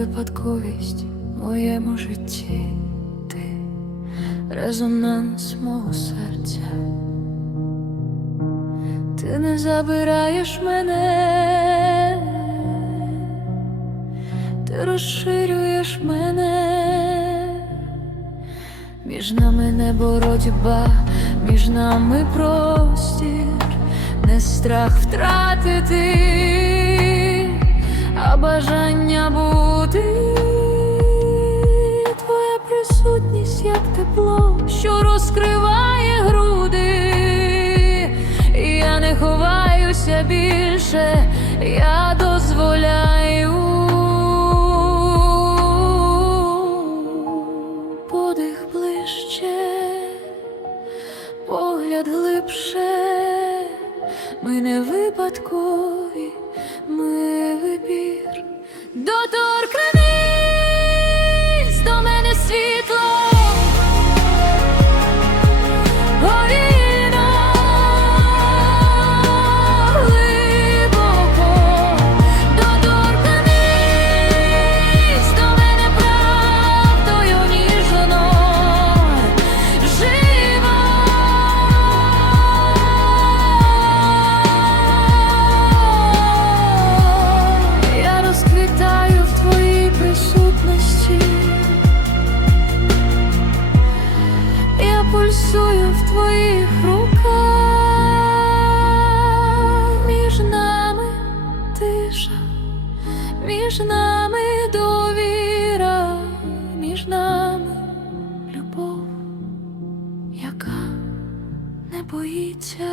випадковість в моєму житті, ти резонанс мого серця. Ти не забираєш мене, ти розширюєш мене, між нами не боротьба, між нами простір, не страх втратити, а бажання бути. Твоя присутність, як тепло, що розкриває груди. Я не ховаюся більше, я дозволяю подих ближче, погляд глибше, ми не випадкові, ми між нами довіра, між нами любов, яка не боїться.